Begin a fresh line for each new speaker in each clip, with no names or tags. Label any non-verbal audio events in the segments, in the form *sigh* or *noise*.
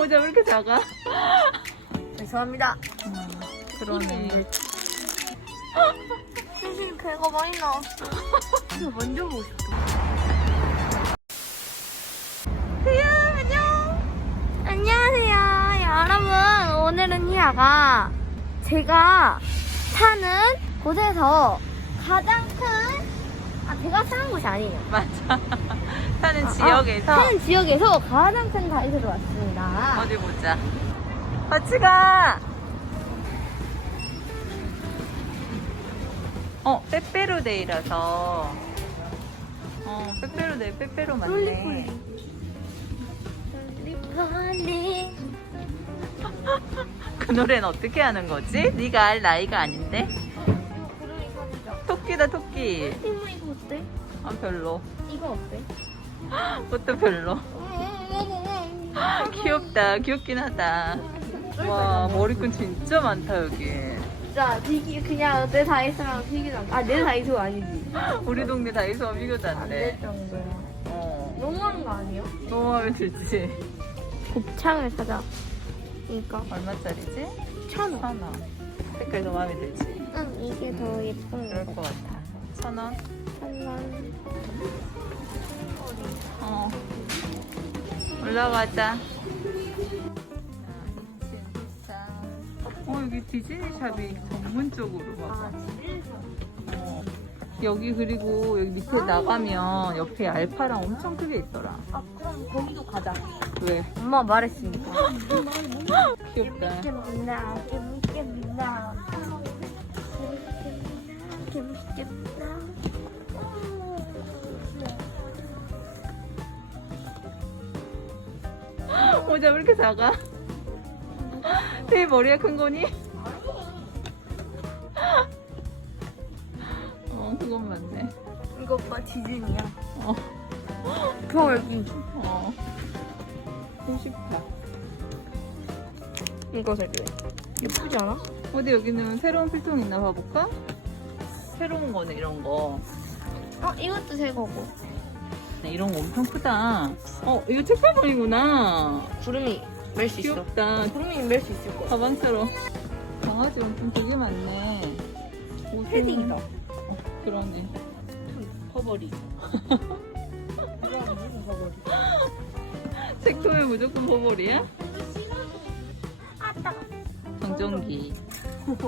모자 왜 이렇게 작아?
죄송합니다.
음, 그러네.
신신 배가 많이 나왔어. 이거 먼저 보고 싶어. 희야, 안녕. 안녕하세요. 여러분, 오늘은 희야가 제가 사는 곳에서 가장 큰, 아, 제가 사는 곳이 아니에요.
맞아. 사는
아,
지역에서
아, 사는 지역에서 가장 큰 다이소를 왔습니다.
어디 보자. 같이 가. 어, 빼빼로데이라서. 어, 빼빼로데이, 빼빼로 맞네.
롤리폴리. *laughs*
그 노래는 어떻게 하는 거지? 네가 알 나이가 아닌데? 토끼다, 토끼.
이거 이거 어때?
아, 별로.
이거 어때?
그것도 별로. 귀엽다. 귀엽긴 하다. 와, 머리끈 진짜 많다, 여기.
자, 되게 그냥 내 다이소랑 되게 나. 아, 내 다이소 아니지.
우리 동네 다이소가 비교도
안안될
돼.
정도야.
어.
너무한 거 아니에요?
너무 마음에 들지?
곱창을 사자. 그러니까
얼마짜리지?
천 원.
천 원. 색깔 더 마음에 들지?
응, 이게 더 예쁜
그럴
거.
것 같아. 천 원?
천 원.
어. 올라가자. 어, 여기 디즈니샵이 전문적으로 봐봐. 어. 여기 그리고 여기 밑에 나가면 옆에 알파랑 엄청 크게 있더라.
아, 그럼 거기도 가자.
왜?
엄마 말했으니까.
귀엽다.
재밌겠나, 재밌겠나. 재밌겠나.
모자 왜 이렇게 작아? 되게 머리가 큰 거니? 어, 그건 맞네.
이거 봐, 디즈니야.
어,
벽이.
어. 보고 싶다.
이거 되게 예쁘지 않아?
어디 여기는 새로운 필통 있나 봐볼까? 새로운 거네, 이런 거.
어, 이것도 새 거고.
네, 이런 거 엄청 크다. 어, 이거 책가방이구나.
구름이 멜 수 있어.
귀엽다.
구름이 멜 수 있을 거야.
가방처럼. 강아지 용품 되게 많네. 옷은-
패딩이다.
어, 그러네.
버버리. *laughs*
책통에 무조건 버버리야?
아.
정전기. *laughs*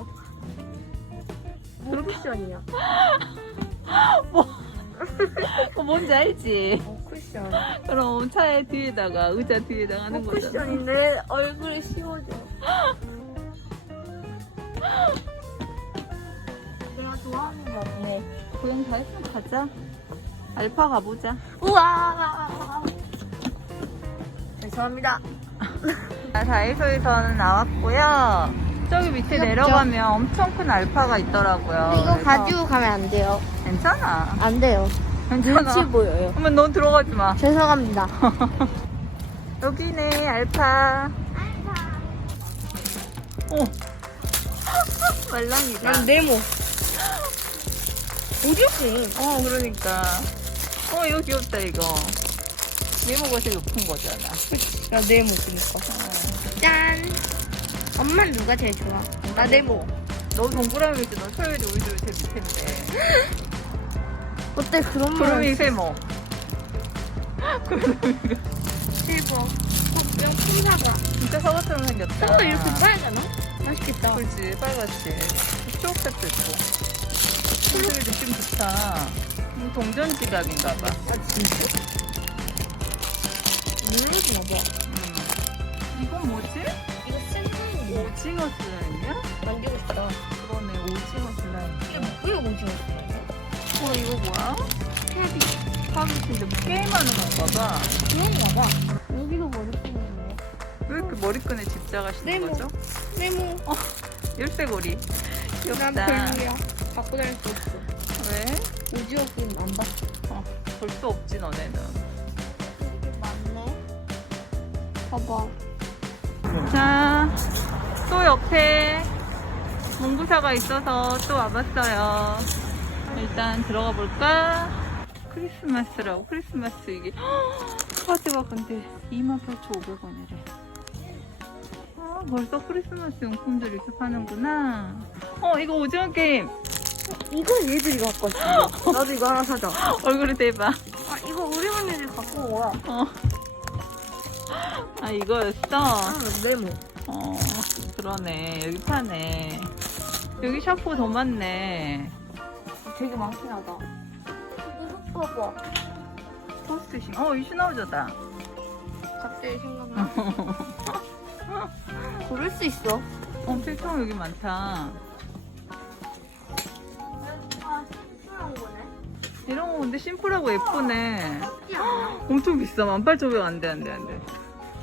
뭐 쿠션이야?
어, 뭔지 알지?
어, 쿠션.
그럼 차에 뒤에다가 의자 뒤에다가 하는
뭐
거잖아.
쿠션인데 얼굴에 씌워져. 내가 좋아하는 거 같네.
고양 다 했으면 가자. 알파 가보자.
우와. 죄송합니다. *laughs*
아, 다이소에서는 나왔고요. 저기 밑에
귀엽죠?
내려가면 엄청 큰 알파가 있더라고요.
이거
그래서
가지고 가면 안 돼요.
괜찮아.
안 돼요.
괜찮아.
눈치 보여요.
그러면 넌 들어가지 마.
죄송합니다. *laughs*
여기네 알파. 오. *laughs* 말랑이다.
난 네모. *gasps* 오디오 게임.
어, 그러니까. 어, 이거 귀엽다, 이거. 네모가 제일 높은 거잖아.
그치. 나 네모 그니까. 짠. 엄마는 누가 제일 좋아? 나 네모.
너 동그라미지, 너 서열이 집에 제일 밑인데. *gasps*
어때 그런
구름이 세모. *laughs* 구름이가
실버. 명품 사과.
진짜 사과처럼 생겼다.
사과 이렇게 빨잖아? 맛있겠다.
그렇지, 빨갛지. 초록색도 있고. 되게 느낌 좋다. 음, 동전 지갑인가 봐.
아 진짜? 모르지 봐.
음. 이건 뭐지?
이거 슬라임이야.
오징어 슬라 뭐야?
테디.
파비치인데 뭐 게임하는 건가 봐.
그런가 봐. 여기도 머리끈이네.
왜 이렇게 머리끈에 집착하시는
네모.
거죠?
네모.
열쇠고리. 귀엽다.
난 별로야. 갖고 다닐 수 없어.
왜?
오디오 게임 안 봤어.
어, 볼 수 없지, 너네는.
이게 많네. 봐봐.
자, 또 옆에 문구사가 있어서 또 와봤어요. 일단 들어가 볼까? 크리스마스라고, 크리스마스 이게. 카드가 근데 28,500원이래. 벌써 크리스마스 용품들 이렇게 파는구나. 어, 이거 오징어 게임.
이거 얘들이 갖고 왔어. 나도 이거 하나 사자.
얼굴을 대봐.
아, 이거 우리 언니들이 갖고 온 거야.
어. 아, 이거였어?
아, 네모.
어, 그러네. 여기 파네. 여기 샤프 더 많네.
되게 많긴 하다. 이거 봐봐.
포스트식. 어, 이슈 나오자다.
갑자기 생각나. *laughs* 고를 수 있어.
어, 필통 여기 많다.
아, 심플한 거네.
이런 거 근데 심플하고 예쁘네.
않아. *gasps*
엄청 비싸. 18,500 안 돼, 안 돼, 안 돼.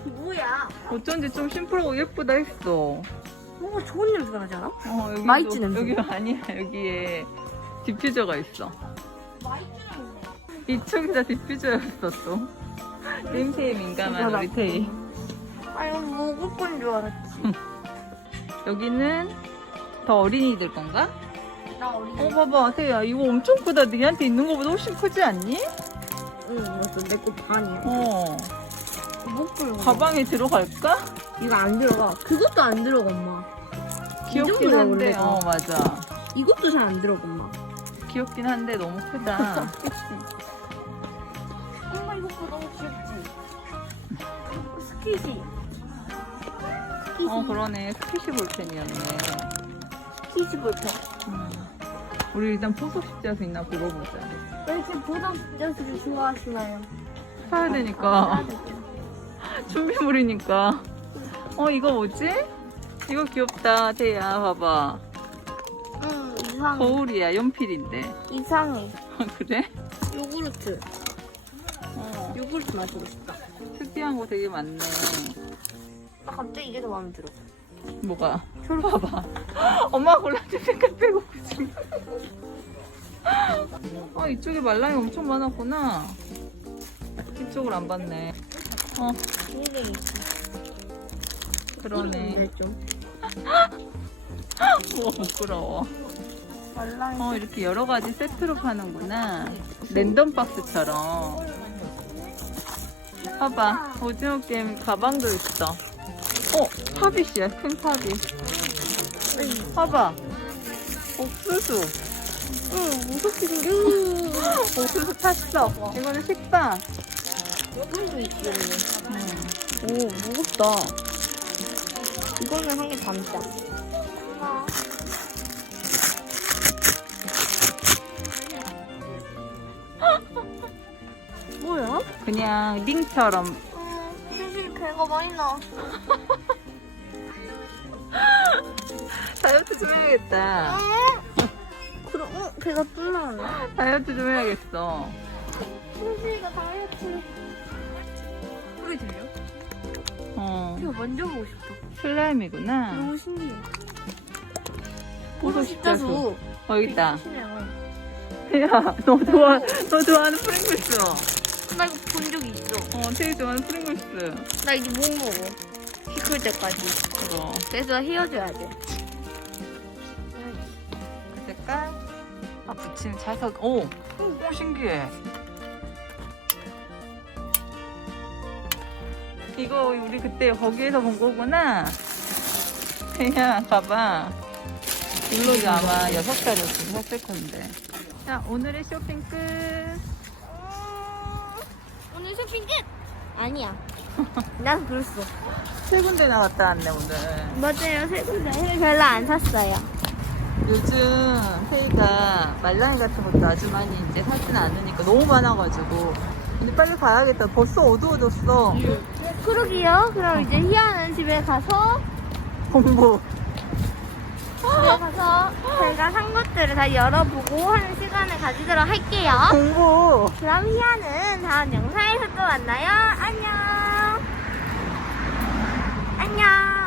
뭐야?
어쩐지 좀 심플하고 예쁘다 했어.
뭔가 좋은 냄새가 나지 않아?
어, 여기도,
마이쮸 냄새.
여기 아니야. 여기에 디퓨저가 있어. 이쪽에다 디퓨저였어 또. 냄새에 민감한 우리 테이.
아, 이거 먹을 건 줄 알았지.
여기는 더 어린이들 건가?
나 어린이.
어 봐봐 태야 이거 엄청 크다. 니한테 있는 거보다 훨씬 크지 않니?
응, 이것도 내거 반이야.
어.
목줄
가방에 들어갈까?
이거 안 들어가. 그것도 안 들어가, 엄마.
귀엽긴 한데. 어 맞아.
이것도 잘 안 들어가, 엄마.
귀엽긴 한데 너무 크다. *laughs*
엄마 이거 봐, 너무 귀엽지? 스키지?
어 그러네. 스키시 볼펜이었네.
스키지 볼펜.
음. 우리 일단 포석 십자수 있나 보고 보자.
왜 이렇게 보던 진짜를 좋아하시나요?
사야 되니까 *laughs* 준비물이니까. 어 이거 뭐지? 이거 귀엽다 태야 봐봐.
응, 이상해.
거울이야 연필인데.
이상해.
그래?
요구르트.
어.
요구르트 마시고 싶다.
특이한 거 되게 많네.
나 갑자기 이게 더 마음에 들어.
뭐가? 저를 봐봐. 엄마가 골라준 색깔 빼고 지금. *laughs* 아 이쪽에 말랑이 엄청 많았구나. 이쪽을 안 봤네. 어
굉장히
그러네.
좀.
우와 *laughs* 부끄러워. 어 이렇게 여러 가지 세트로 파는구나. 랜덤 박스처럼. 봐봐 오징어 게임 가방도 있어. 어 팝잇이야 큰 팝잇. 봐봐 옥수수.
응, 무섭게 생겨.
옥수수 탔어. 이거는 식빵.
이것도 있겠네.
음.
오, 무겁다. 이거는 한 개 담자.
그냥 링처럼
음, 사실 배가 많이 나. *laughs*
다이어트 좀 해야겠다.
그럼, 어, 배가 또 나왔네.
다이어트 좀 해야겠어.
소시가 다이어트. 소리 들려?
어,
이거 만져보고 싶다.
슬라임이구나.
너무 신기해.
보고
십자수.
어, 여기 있다.
신기하네. *laughs*
야, 너 좋아, 너 좋아하는 프링글스.
나 이거 본적 있어.
어, 되게 좋아하는 프링글스.
나 이제 못 먹어. 키 클 때까지.
그거.
그래서 헤어져야 돼.
그 색깔? 아, 붙이는 자석. 오, 오, 신기해. 이거 우리 그때 거기에서 본 거구나. 그냥 가봐. 이거 아마 여섯 살이었으면 샀을 건데. 자, 오늘의 쇼핑 끝.
끝! 아니야. *laughs* 난 그랬어.
세 군데 나갔다 왔네, 오늘.
맞아요. 세 군데 별로 안 샀어요.
요즘 테이가 말랑이 같은 것도 아주 많이 이제 사진 않으니까 너무 많아가지고. 근데 빨리 가야겠다. 벌써 어두워졌어.
그러기요. 그럼 이제 희아는 집에 가서
공부.
들어가서 제가 산 것들을 다 열어보고 하는 시간을 가지도록 할게요.
공부.
그럼 희아는 다음 영상에서 또 만나요. 안녕. 안녕.